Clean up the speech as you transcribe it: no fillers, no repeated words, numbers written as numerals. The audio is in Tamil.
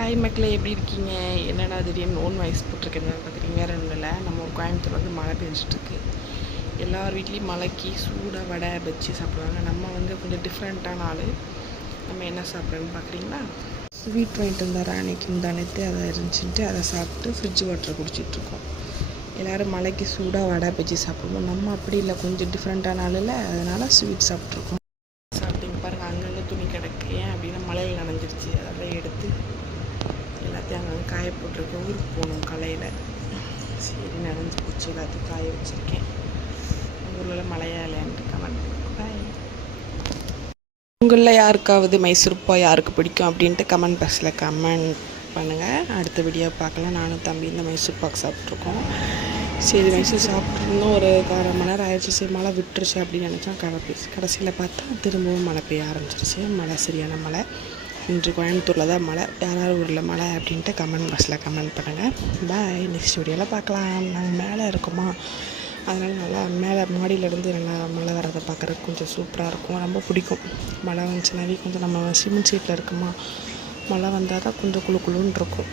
ஹாய் மக்களே, எப்படி இருக்கீங்க? என்னடா திடீர்னு நோன் வாய்ஸ் போட்டிருக்கேன்னு பார்க்குறீங்க. வேறு ஒன்றும் இல்லை, நம்ம கோயம்புத்தூர் வந்து மழை பெஞ்சிட்ருக்கு. எல்லார் வீட்லேயும் மழைக்கு சூடாக வடை பஜ்ஜி சாப்பிடுவாங்க. நம்ம வந்து கொஞ்சம் டிஃப்ரெண்ட்டான ஆள். நம்ம என்ன சாப்பிட்றோன்னு பார்க்குறீங்களா? ஸ்வீட் வாங்கிட்டு வந்தார் அன்றைக்கி முந்தானத்து, அதை இருந்துச்சுன்ட்டு அதை சாப்பிட்டு ஃப்ரிட்ஜ் வாட்டரை குடிச்சிட்ருக்கோம். எல்லோரும் மழைக்கு சூடாக வடை பஜ்ஜி சாப்பிடுவோம். நம்ம அப்படி இல்லை, கொஞ்சம் டிஃப்ரெண்ட்டான ஆளில், அதனால் ஸ்வீட் சாப்பிட்ருக்கோம். சாப்பிட்டீங்க பாருங்கள், அங்கங்கே துணி கிடக்கு. ஏன் அப்படின்னா மழையில் நனைஞ்சிருச்சு. அதெல்லாம் எடுத்து எல்லாத்தையும் அங்கே காய போட்டிருக்கேன். ஊருக்கு போகணும் காலையில். சரி, நனைஞ்சி போச்சு, எல்லாத்தையும் காய வச்சுருக்கேன். ஊரில் மழையா இல்லையான்ட்டு கமெண்ட் பாய். உங்களில் யாருக்காவது மைசூர்பா யாருக்கு பிடிக்கும் அப்படின்ட்டு கமெண்ட் பாக்ஸில் கமெண்ட் பண்ணுங்கள். அடுத்த வீடியோ பார்க்கலாம். நானும் தம்பி இந்த மைசூர் பாக் சாப்பிட்ருக்கோம். சரி, மைசூர் சாப்பிட்ருந்தோம். ஒரு 1/2 மணி நேரம் ஆயிடுச்சு. சரி, மழை விட்டுருச்சு அப்படின்னு நினச்சா கடைசியில் பார்த்தா திரும்பவும் மழை பெய்ய ஆரம்பிச்சிருச்சு. மழை சரியான மழை. இன்று கோயம்புத்தூரில் தான் மழை. யாராவது ஊரில் மழை அப்படின்ட்டு கமெண்ட் பாக்ஸில் கமெண்ட் பண்ணுங்கள். பாய். நெக்ஸ்ட் வீடியோவில் பார்க்கலாம். நாங்கள் மேலே இருக்கோமா, அதனால் நல்லா மேலே மாடியிலேருந்து நல்லா மழை வர்றதை பார்க்குறதுக்கு கொஞ்சம் சூப்பராக இருக்கும். ரொம்ப பிடிக்கும். மழை வந்துச்சுனாவே கொஞ்சம் நம்ம சிமெண்ட் சீட்டில் இருக்குமா, மழை வந்தால் தான் கொஞ்சம் குளு குளுன்னு இருக்கும்.